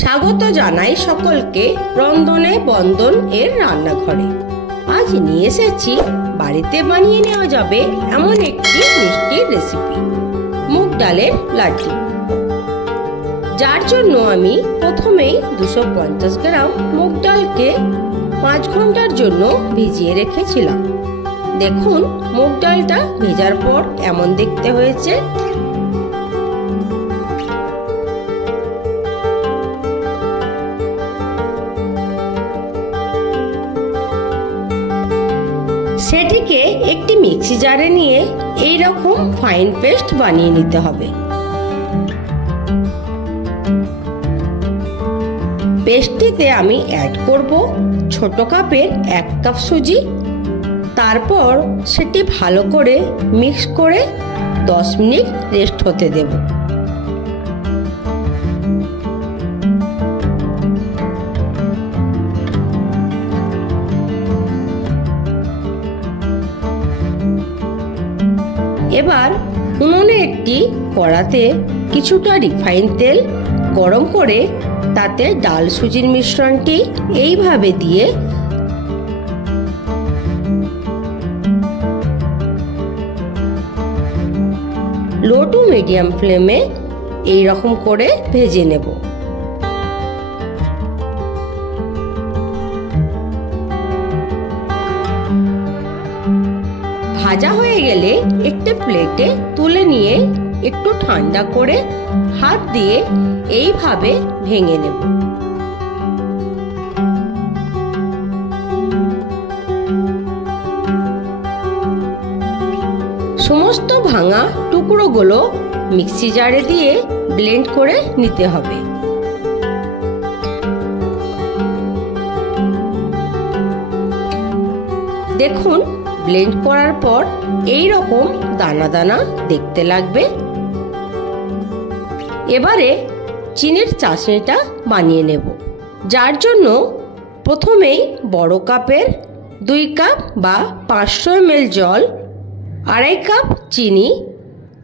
স্বাগত জানাই সকলকে রন্ধনে বন্দন এর রান্নাঘরে। আজ নিয়ে এসেছি বাড়িতে বানিয়ে নেওয়া যাবে এমন একটি মিষ্টি রেসিপি, মুগ ডালের লাড্ডু। যার জন্য আমি প্রথমেই 250 গ্রাম মুগ ডালকে 5 ঘন্টার জন্য ভিজিয়ে রেখেছিলাম। দেখুন মুগ ডালটা ভেজার পর এমন দেখতে হয়েছে। সেটিকে একটি মিক্সি জারে নিয়ে এই রকম ফাইন পেস্ট বানিয়ে নিতে হবে। পেস্টটিতে আমি অ্যাড করব ছোট কাপের 1 কাপ সুজি। তারপর সেটি ভালো করে মিক্স করে 10 মিনিট রেস্ট হতে দেব। এবার উনুনে একটি কড়াতে কিছুটা রিফাইন তেল গরম করে তাতে ডাল সুজির মিশ্রণটি এইভাবে দিয়ে লো টু মিডিয়াম ফ্লেমে এই রকম করে ভেজে নেব। ভাজা হয়ে গেলে একটি প্লেটে তুলে নিয়ে একটু ঠান্ডা করে হাত দিয়ে এইভাবে ভেঙে নেব। সমস্ত ভাঙা টুকরোগুলো মিক্সি জারে দিয়ে ব্লেন্ড করে নিতে হবে। দেখুন ব্লেন্ড করার পর এই রকম দানা দানা দেখতে লাগবে। এবারে চিনির চাশনিটা বানিয়ে নেব। যার জন্য প্রথমেই বড় কাপের 2 কাপ বা 500 ml জল, 2.5 কাপ চিনি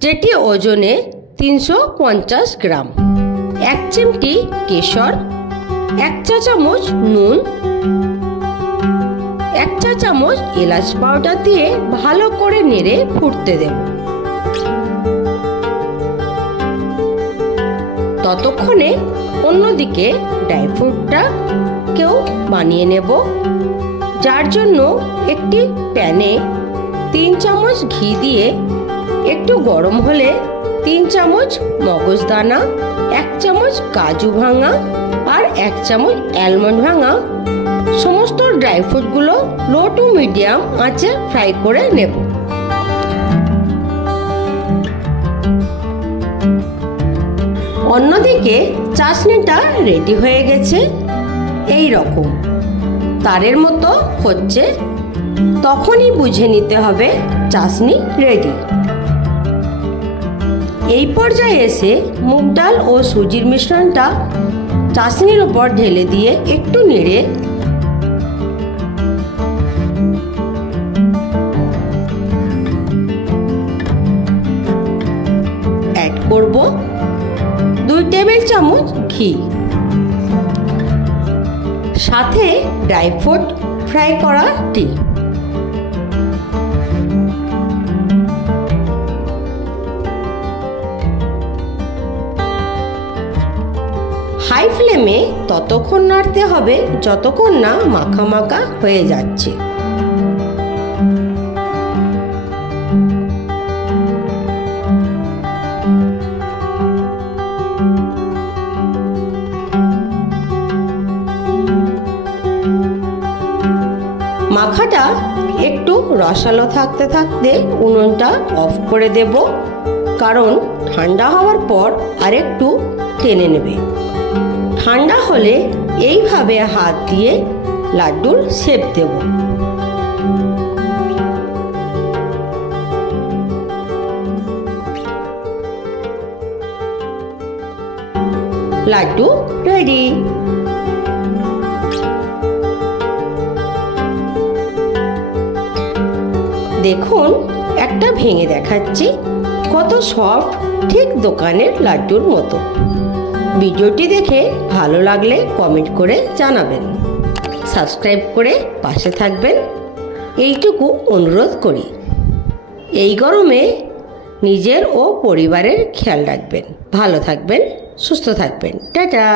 যেটি ওজনে 350 গ্রাম, 1 চিমটি কেশর, 1 চা চামচ নুন, 1 চা চামচ এলাচ পাউডার দিয়ে ভালো করে নেড়ে ফুটতে দেব। ততক্ষণে অন্যদিকে ড্রাই ফ্রুটটা কেউ বানিয়ে নেব। যার জন্য একটি প্যানে 3 চামচ ঘি দিয়ে একটু গরম হলে 3 চামচ মগজদানা, 1 চামচ কাজু ভাঙা আর 1 চামচ অ্যালমন্ড ভাঙা সমস্ত ড্রাই ফ্রুটগুলো লো টু মিডিয়াম আঁচে ফ্রাই করে নেব। অন্যদিকে চাশনিটা রেডি হয়ে গেছে। এই রকম তারের মতো হচ্ছে, তখনই বুঝে নিতে হবে চাশনি রেডি। এই পর্যায়ে এসে মুগ ডাল ও সুজির মিশ্রণটা চাশনির উপর ঢেলে দিয়ে একটু নেড়ে অ্যাড করব 2 টেবিল চামচ ঘি, সাথে ড্রাই ফ্রুট ফ্রাই করা টি। হাই ফ্লেমে ততক্ষণ নাড়তে হবে যতক্ষণ না মাখা মাখা হয়ে যাচ্ছে। মাখাটা একটু রসালো থাকতে থাকতে উনুনটা অফ করে দেব, কারণ ঠান্ডা হওয়ার পর আরেকটু টেনে নেবে। ঠান্ডা হলে এইভাবে হাত দিয়ে লাড্ডুর শেপ দেব। লাড্ডু রেডি। দেখুন একটা ভেঙে দেখাচ্ছি, কত সফট, ঠিক দোকানের লাড্ডুর মতো। ভিডিওটি দেখে ভালো লাগলে কমেন্ট করে জানাবেন, সাবস্ক্রাইব করে পাশে থাকবেন এইটুকু অনুরোধ করি। এই গরমে নিজের ও পরিবারের খেয়াল রাখবেন। ভালো থাকবেন, সুস্থ থাকবেন। টাটা।